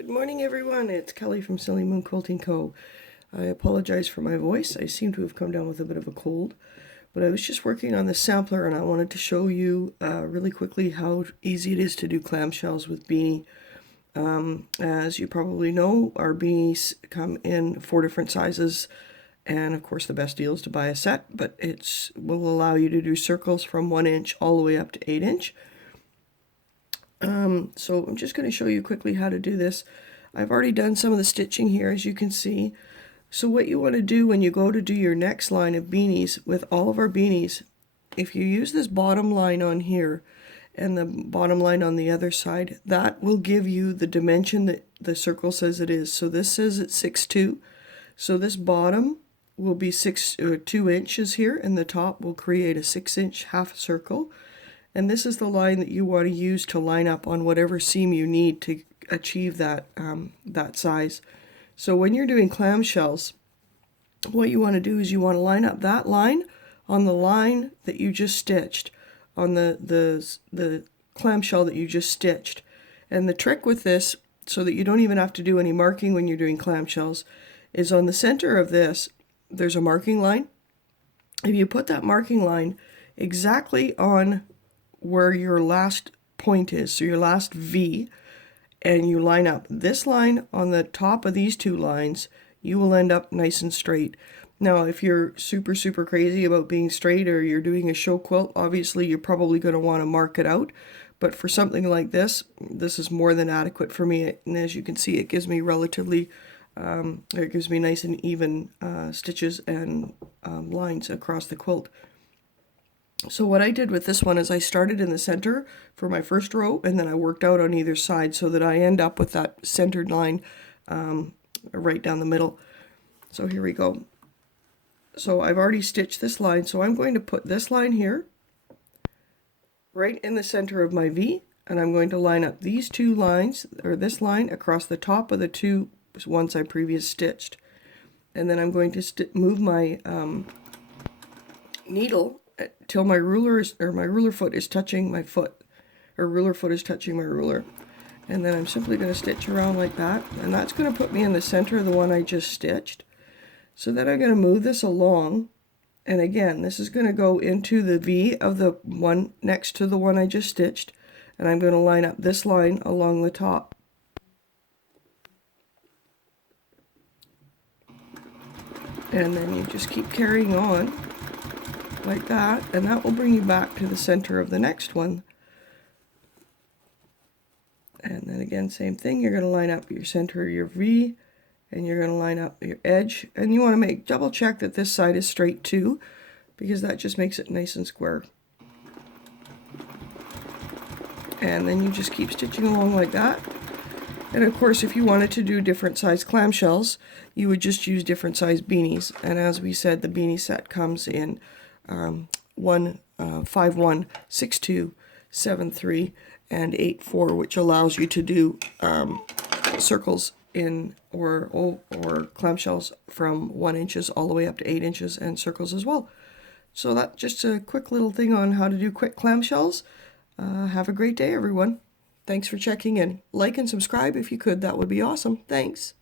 Good morning, everyone. It's Kelly from Silly Moon Quilting Co. I apologize for my voice. I seem to have come down with a bit of a cold, but I was just working on the sampler and I wanted to show you really quickly how easy it is to do clamshells with Beanie. As you probably know, our beanies come in 4 different sizes, and of course the best deal is to buy a set, but it will allow you to do circles from 1 inch all the way up to 8 inch. So I'm just going to show you quickly how to do this. I've already done some of the stitching here, as you can see. So what you want to do when you go to do your next line of beanies, with all of our beanies, if you use this bottom line on here and the bottom line on the other side, that will give you the dimension that the circle says it is. So this says it's 6'2". So this bottom will be 2 inches here, and the top will create a 6-inch half circle. And this is the line that you want to use to line up on whatever seam you need to achieve that, that size. So when you're doing clamshells, what you want to do is you want to line up that line on the line that you just stitched, on the clamshell that you just stitched. And the trick with this, so that you don't even have to do any marking when you're doing clamshells, is on the center of this, there's a marking line. If you put that marking line exactly on where your last point is, so your last V, and you line up this line on the top of these 2 lines, you will end up nice and straight. Now, if you're super crazy about being straight, or you're doing a show quilt, obviously you're probably going to want to mark it out. But for something like this, this is more than adequate for me. And as you can see, it gives me relatively, it gives me nice and even stitches and lines across the quilt. So what I did with this one is I started in the center for my first row, and then I worked out on either side so that I end up with that centered line right down the middle. So here we go. So I've already stitched this line, so I'm going to put this line here right in the center of my V, and I'm going to line up these 2 lines, or this line, across the top of the 2 ones I previously stitched. And then I'm going to move my needle till my ruler foot is touching my foot, or ruler foot is touching my ruler. And then I'm simply going to stitch around like that, and that's going to put me in the center of the one I just stitched. So then I'm going to move this along, and again, this is going to go into the V of the one next to the one I just stitched, and I'm going to line up this line along the top. And then you just keep carrying on like that, and that will bring you back to the center of the next one. And then again, same thing, you're going to line up your center of your V, and you're going to line up your edge, and you want to double check that this side is straight too, because that just makes it nice and square. And then you just keep stitching along like that. And of course, if you wanted to do different size clamshells, you would just use different size beanies. And as we said, the beanie set comes in 5 1, 6 2, 7 3, and 8 4, which allows you to do circles in or clamshells from 1 inches all the way up to 8 inches, and circles as well. So that's just a quick little thing on how to do quick clamshells. Have a great day, everyone. Thanks for checking in. Like and subscribe if you could. That would be awesome. Thanks.